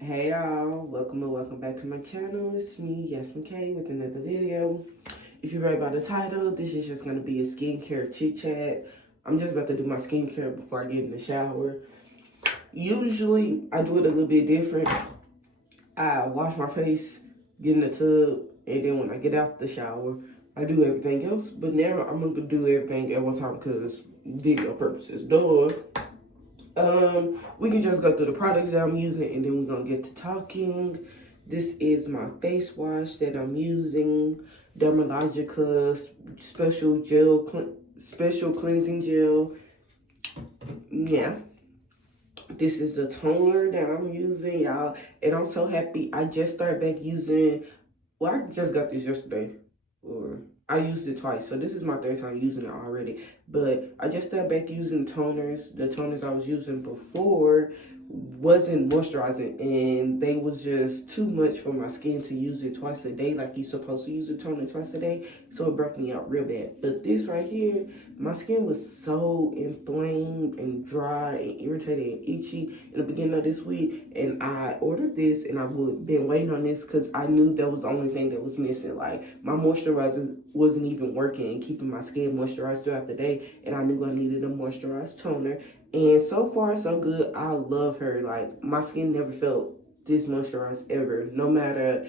Hey y'all, welcome and welcome back to my channel. It's me, Yasmin K, with another video. If you read by the title, this is just going to be a skincare chit chat. I'm just about to do my skincare before I get in the shower. Usually, I do it a little bit different. I wash my face, get in the tub, and then when I get out the shower, I do everything else. But now I'm going to do everything at one time because video purposes. Duh. We can just go through the products that I'm using and then we're gonna get to talking. This is my face wash that I'm using, Dermalogica special cleansing gel. Yeah. This is the toner that I'm using, y'all. And I'm so happy. I just started back using, well, I just got this yesterday. Or I used it twice. So this is my third time using it already. But I just started back using toners. The toners I was using before wasn't moisturizing, and they was just too much for my skin to use it twice a day like you're supposed to use a toner twice a day. So it broke me out real bad. But this right here, my skin was so inflamed and dry and irritated and itchy in the beginning of this week, and I ordered this, and I've been waiting on this because I knew that was the only thing that was missing. Like, my moisturizer wasn't even working and keeping my skin moisturized throughout the day, and I knew I needed a moisturized toner. And so far, so good. I love her. Like, my skin never felt this moisturized ever. No matter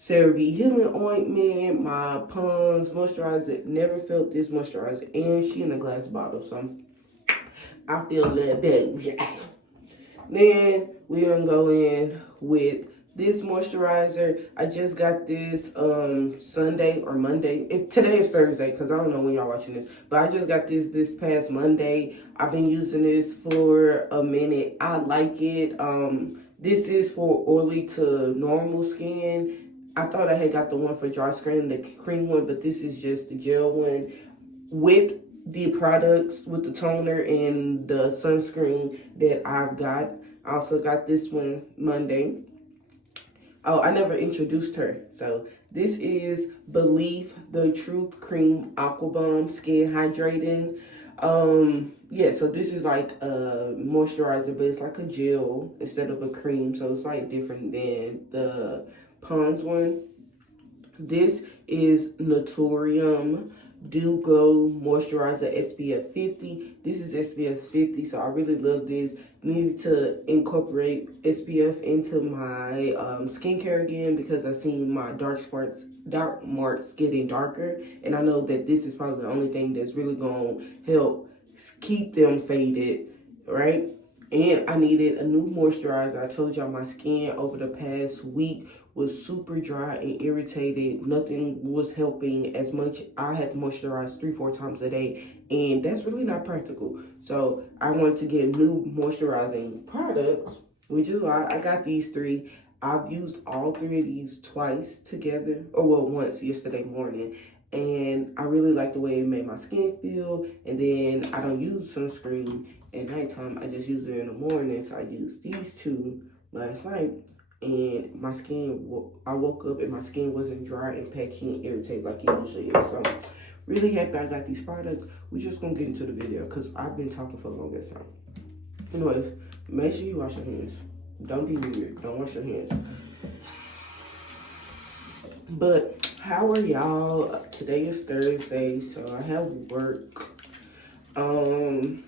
CeraVe Healing Ointment, my Pond's moisturizer, never felt this moisturizer. And she in a glass bottle, so I feel that baby. Then we're gonna go in with this moisturizer. I just got this Sunday or Monday. If today is Thursday, because I don't know when y'all watching this, but I just got this past Monday. I've been using this for a minute. I like it. This is for oily to normal skin. I thought I had got the one for dry skin, the cream one, but this is just the gel one with the products, with the toner and the sunscreen that I've got. I also got this one Monday. Oh, I never introduced her. So this is Belief the Truth Cream Aqua Bomb Skin Hydrating. Yeah, so this is like a moisturizer, but it's like a gel instead of a cream. So it's like different than the Pond's one. This is Naturium Dew Glow Moisturizer SPF 50. This is SPF 50, so I really love this. Needed to incorporate SPF into my skincare again because I seen my dark marks getting darker, and I know that this is probably the only thing that's really gonna help keep them faded, right? And I needed a new moisturizer. I told y'all my skin over the past week was super dry and irritated. Nothing was helping as much. I had to moisturize 3-4 times a day, and that's really not practical. So I wanted to get new moisturizing products, which is why I got these three. I've used all three of these twice together, or well, once yesterday morning. And I really like the way it made my skin feel. And then I don't use sunscreen at nighttime. I just use it in the morning. So I used these two last night. And my skin, I woke up and my skin wasn't dry and patchy and irritated like it usually is. So really happy I got these products. We're just gonna get into the video because I've been talking for the longest time. Anyways, make sure you wash your hands. Don't be weird. Don't wash your hands. But how are y'all? Today is Thursday, so I have work. I don't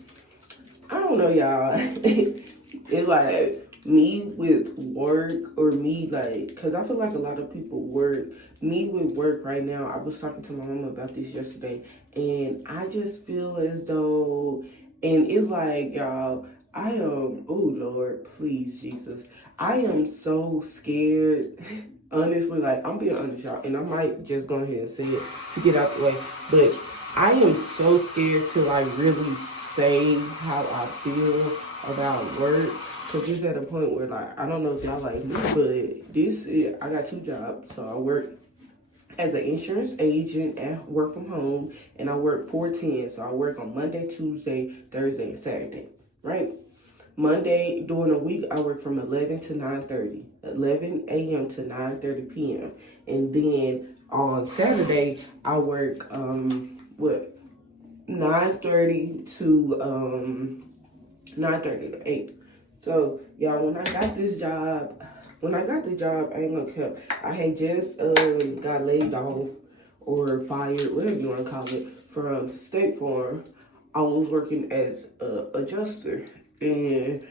know, y'all. It's like me with work, or me like, cause I feel like a lot of people work. Me with work right now, I was talking to my mom about this yesterday, and I just feel as though, and it's like, y'all, I am, oh Lord, please Jesus, I am so scared. Honestly, like, I'm being honest, y'all, and I might just go ahead and say it to get out the way, but I am so scared to like really say how I feel about work. Cause it's at a point where like, I don't know if y'all like me, but I got 2 jobs. So I work as an insurance agent at work from home, and I work 4/10. So I work on Monday, Tuesday, Thursday, and Saturday, right? Monday, during the week, I work from 11 to 9:30, 11 a.m. to 9:30 p.m. And then on Saturday, I work, 9:30 to 8. So, y'all, when I got this job, when I got the job, I ain't gonna cap, I had just got laid off or fired, whatever you want to call it, from State Farm. I was working as a adjuster, and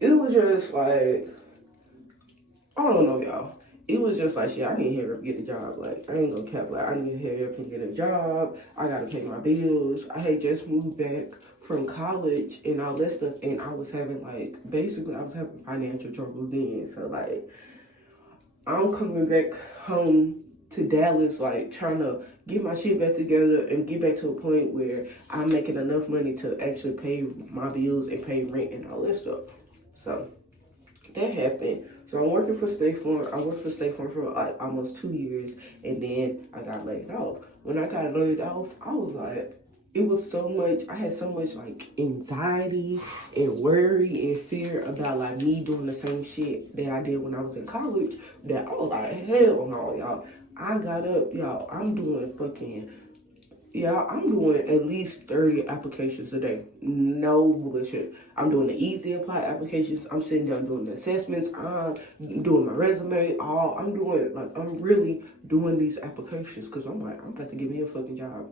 it was just like, I don't know, y'all. It was just like, shit, I need to hurry up and get a job. Like, I ain't gonna cap, like, I need to hurry up and get a job. I gotta pay my bills. I had just moved back from college and all that stuff, and I was having, like, basically, I was having financial troubles then. So, like, I'm coming back home to Dallas, like, trying to get my shit back together and get back to a point where I'm making enough money to actually pay my bills and pay rent and all that stuff. So, that happened. So I'm working for State Farm. I worked for State Farm for like almost 2 years, and then I got laid off. When I got laid off, I was like, it was so much, I had so much like anxiety and worry and fear about like me doing the same shit that I did when I was in college, that I was like, hell no, y'all. I got up, y'all, I'm doing at least 30 applications a day. No bullshit. I'm doing the easy apply applications. I'm sitting down doing the assessments. I'm doing my resume. I'm really doing these applications because I'm like, I'm about to get me a fucking job.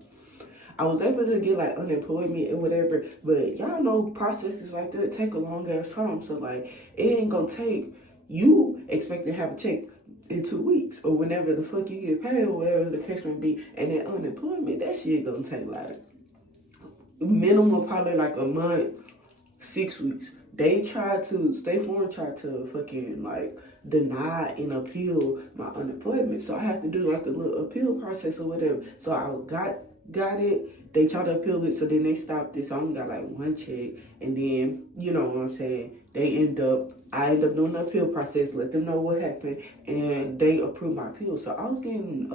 I was able to get like unemployment and whatever, but y'all know processes like that take a long ass time. So like, it ain't gonna take, you expect to have a check in 2 weeks or whenever the fuck you get paid or whatever the case may be, and then unemployment, that shit gonna take like minimum probably like a month, 6 weeks. State Farm tried to fucking like deny and appeal my unemployment, so I had to do like a little appeal process or whatever. So I got it. They tried to appeal it, so then they stopped it. So I only got like one check, and then you know what I'm saying. I end up doing the appeal process, let them know what happened, and they approved my appeal. So I was getting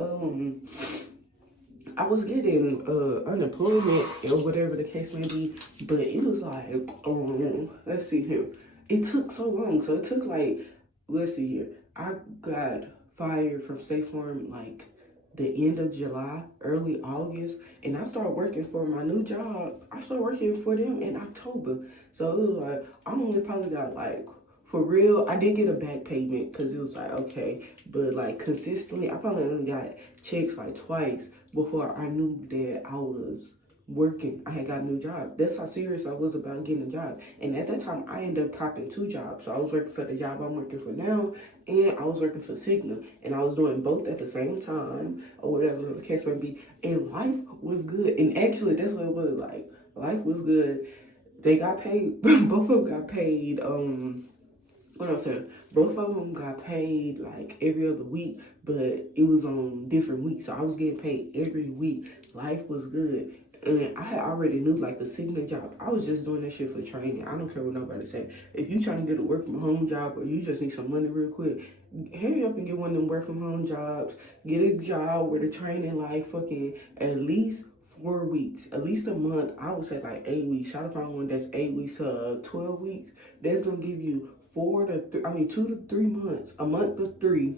unemployment or whatever the case may be, but it was like let's see here. It took so long. So it took like, let's see here. I got fired from State Farm like the end of July, early August, and I started working for my new job. I started working for them in October. So it was like, I only probably got like, for real, I did get a back payment because it was like, okay, but like consistently, I probably only got checks like twice before I knew that I was working. I had got a new job. That's how serious I was about getting a job. And at that time, I ended up copping 2 jobs. So I was working for the job I'm working for now, and I was working for Signal. And I was doing both at the same time, or whatever the case may be. And life was good. And actually, that's what it was like. Life was good. They got paid. Both of them got paid. What I'm saying, both of them got paid like every other week, but it was on different weeks. So I was getting paid every week. Life was good. And I had already knew like the Signal job. I was just doing that shit for training. I don't care what nobody say. If you trying to get a work from home job or you just need some money real quick, hurry up and get one of them work from home jobs. Get a job where the training like fucking at least 4 weeks, at least a month. I would say like 8 weeks. Try to find one that's 8 weeks to 12 weeks. That's gonna give you 2 to 3 months, a month to 3.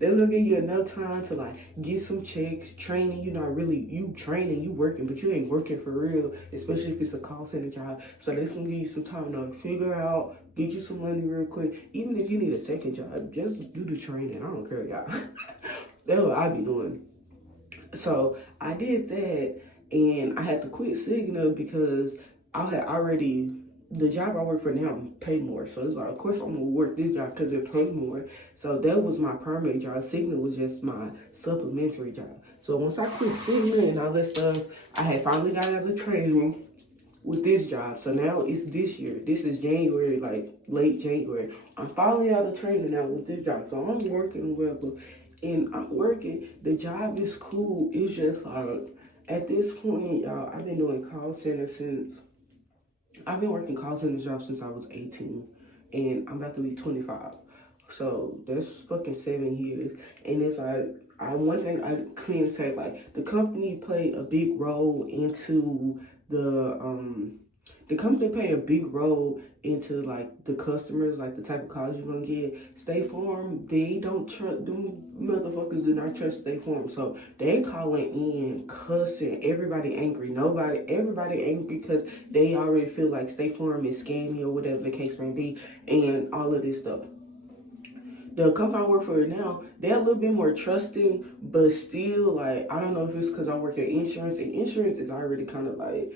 That's gonna give you enough time to like get some checks, training. You're not really, you training, you working, but you ain't working for real, especially if it's a call center job. So that's gonna give you some time to figure out, get you some money real quick. Even if you need a second job, just do the training. I don't care, y'all. That's what I be doing. So I did that, and I had to quit Signal because I had already, the job I work for now pay more. So it's like, of course I'm gonna work this job because it pays more. So that was my primary job. Signal was just my supplementary job. So once I quit Signal and all this stuff, I had finally got out of the training with this job. So now it's this year. This is January, like late January. I'm finally out of training now with this job. So I'm working well, and I'm working. The job is cool. It's just like, at this point, y'all, I've been doing call center I've been working call center jobs since I was 18, and I'm about to be 25. So that's fucking 7 years. And it's like, one thing I can say, like, the company played a big role into like the customers, like the type of calls you're gonna get. State Farm, they don't trust, them motherfuckers do not trust State Farm. So they calling in, cussing, everybody angry. Everybody angry because they already feel like State Farm is scammy or whatever the case may be, and all of this stuff. the company I work for now, they're a little bit more trusting, but still, like, I don't know if it's because I work in insurance, and insurance is already kind of like,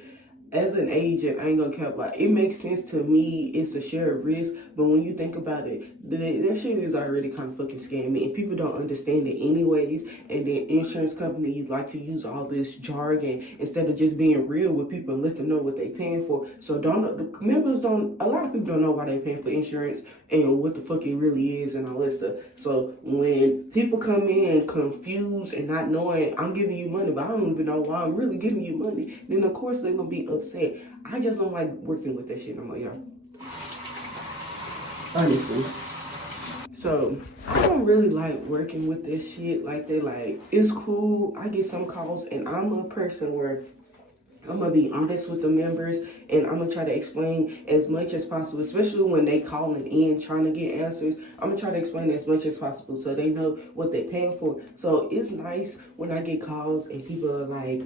as an agent, I ain't gonna cap, like, it makes sense to me, it's a share of risk, but when you think about it, that shit is already kind of fucking scammy, and people don't understand it anyways, and then insurance companies like to use all this jargon instead of just being real with people and let them know what they paying for. So a lot of people don't know why they paying for insurance and what the fuck it really is and all that stuff. So when people come in confused and not knowing, I'm giving you money, but I don't even know why I'm really giving you money, then of course they're gonna be upset. I just don't like working with that shit no more, y'all. Honestly. So I don't really like working with this shit like that. Like, it's cool. I get some calls, and I'm a person where I'm gonna be honest with the members, and I'm gonna try to explain as much as possible, especially when they calling in trying to get answers. I'm gonna try to explain as much as possible so they know what they're paying for. So it's nice when I get calls and people are like,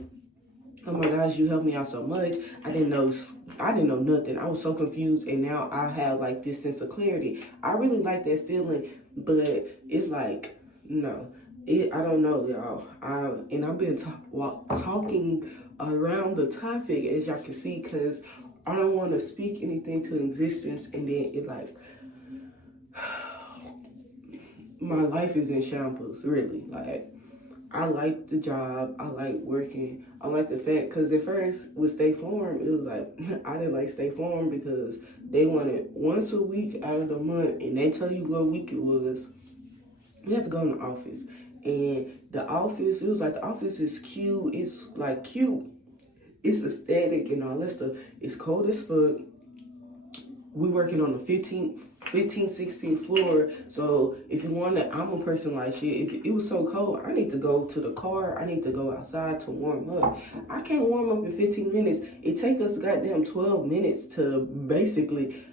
oh my gosh, you helped me out so much. I didn't know nothing. I was so confused, and now I have like this sense of clarity. I really like that feeling, but it's like, no, I don't know, y'all. I've been talking around the topic, as y'all can see, because I don't want to speak anything to existence, and then it like, my life is in shambles, really. Like, I like the job, I like working, I like the fact, because at first with State Farm, it was like, I didn't like State Farm because they wanted once a week out of the month, and they tell you what week it was. You have to go in the office, and the office, it was like, the office is cute, it's like cute, it's aesthetic and all that stuff. It's cold as fuck. We working on the 15th, 16th floor. So if you want to, I'm a person like shit. If it was so cold, I need to go to the car. I need to go outside to warm up. I can't warm up in 15 minutes. It takes us goddamn 12 minutes to basically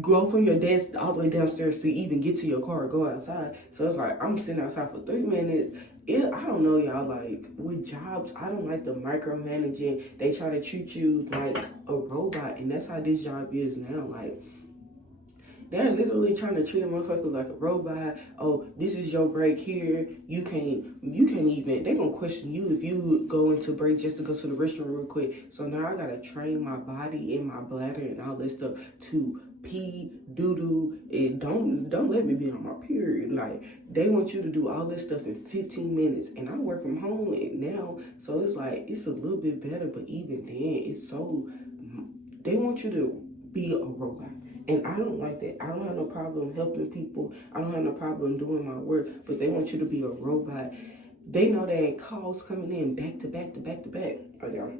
go from your desk all the way downstairs to even get to your car or go outside. So it's like, I'm sitting outside for 3 minutes. I don't know, y'all, like, with jobs, I don't like the micromanaging. They try to treat you like a robot, and that's how this job is now. Like, they're literally trying to treat a motherfucker like a robot. Oh, this is your break here. You can't even, they gonna question you if you go into break just to go to the restroom real quick. So now I gotta train my body and my bladder and all this stuff to pee, doo-doo, and don't let me be on my period. Like, they want you to do all this stuff in 15 minutes, and I work from home now, so it's like, it's a little bit better, but even then, it's so, they want you to be a robot. And I don't like that. I don't have no problem helping people. I don't have no problem doing my work, but they want you to be a robot. They know there ain't calls coming in back to back to back to back. Oh, y'all.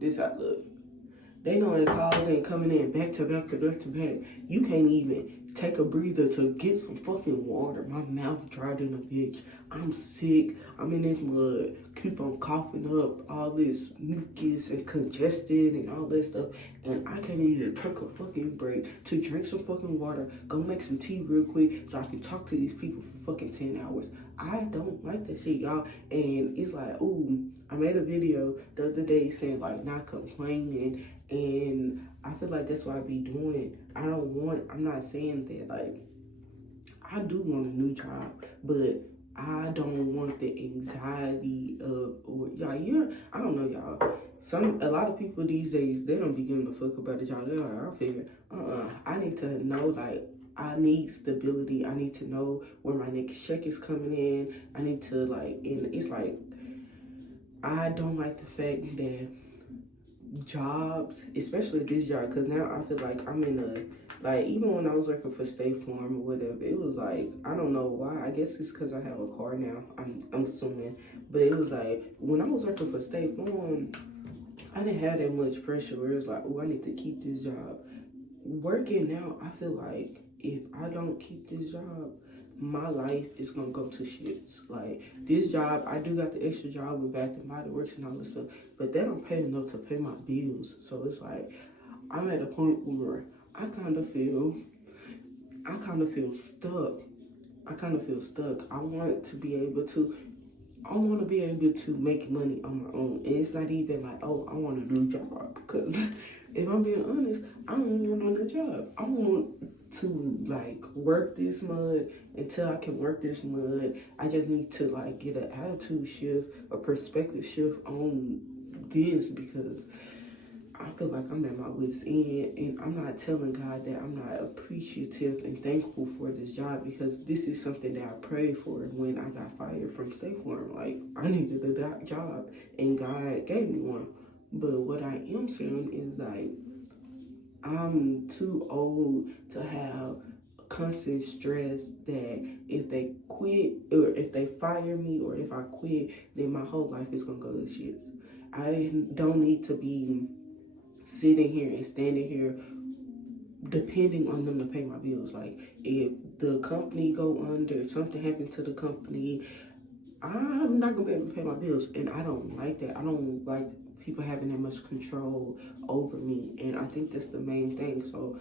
This how it look. They know that calls ain't coming in back to back to back to back. You can't even take a breather to get some fucking water. My mouth dried in a bitch. I'm sick. I'm in this mud. Keep on coughing up all this mucus and congested and all this stuff. And I can't even take a fucking break to drink some fucking water, go make some tea real quick so I can talk to these people for fucking 10 hours. I don't like that shit, y'all. And it's like, ooh, I made a video the other day saying, like, not complaining. And I feel like that's what I be doing. I'm not saying that, like, I do want a new job, but I don't want the anxiety of, or y'all, I don't know, y'all. A lot of people these days, they don't be giving a fuck about the job. They're like, I figure, I need to know, like, I need stability. I need to know where my next check is coming in. I need to, like, and it's like, I don't like the fact that jobs, especially this job, because now I feel like I'm in a, like, even when I was working for State Farm or whatever, it was like, I don't know why, I guess it's because I have a car now, I'm assuming, but it was like, when I was working for State Farm, I didn't have that much pressure where it was like, oh, I need to keep this job. Working now, I feel like if I don't keep this job, my life is gonna go to shits. Like, this job, I do got the extra job with Bath and Body Works and all this stuff, but they don't pay enough to pay my bills. So it's like, I'm at a point where I kind of feel stuck. I want to be able to make money on my own. And it's not even like, oh, I want a new job, because if I'm being honest, I don't want another job. I want to like work this mud until I can work this mud. I just need to like get an attitude shift, a perspective shift on this because I feel like I'm at my wit's end, and I'm not telling God that I'm not appreciative and thankful for this job because this is something that I prayed for when I got fired from State Farm. Like, I needed a job, and God gave me one. But what I am saying is like, I'm too old to have constant stress that if they quit or if they fire me or if I quit, then my whole life is gonna go to shit. I don't need to be sitting here and standing here depending on them to pay my bills. Like, if the company go under, if something happened to the company, I'm not gonna be able to pay my bills, and I don't like that. I don't like people having that much control over me, and I think that's the main thing. So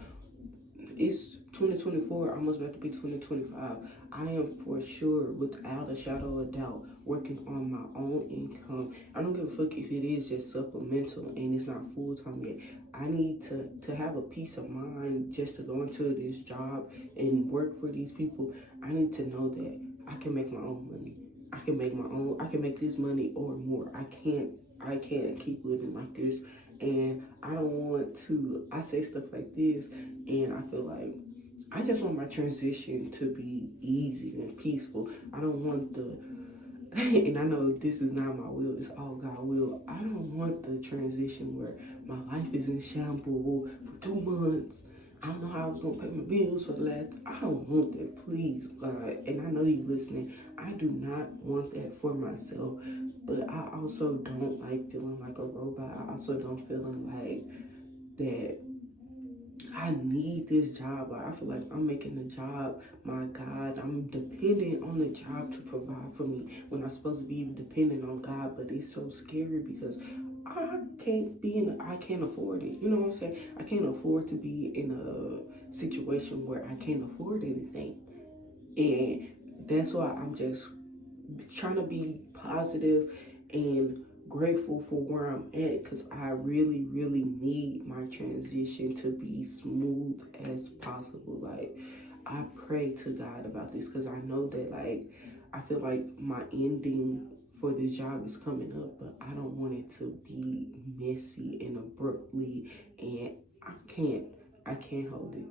it's 2024, almost about to be 2025. I am for sure, without a shadow of a doubt, working on my own income. I don't give a fuck if it is just supplemental and it's not full-time yet. I need to have a peace of mind just to go into this job and work for these people. I need to know that I can make my own money. I can make this money or more. I can't keep living like this. And I don't want to, I say stuff like this, and I feel like I just want my transition to be easy and peaceful. I don't want the, and I know this is not my will, it's all God will. I don't want the transition where my life is in shambles for 2 months. I don't know how I was gonna pay my bills for the last. I don't want that, please, God. And I know you listening. I do not want that for myself. But I also don't like feeling like a robot. I also don't feeling like that I need this job. Like, I feel like I'm making the job my God. I'm dependent on the job to provide for me when I'm supposed to be dependent on God. But it's so scary because I can't afford it. You know what I'm saying? I can't afford to be in a situation where I can't afford anything. And that's why I'm just trying to be positive and grateful for where I'm at because I really, really need my transition to be smooth as possible. Like, I pray to God about this because I know that, like, I feel like my ending for this job is coming up, but I don't want it to be messy and abruptly, and I can't hold it.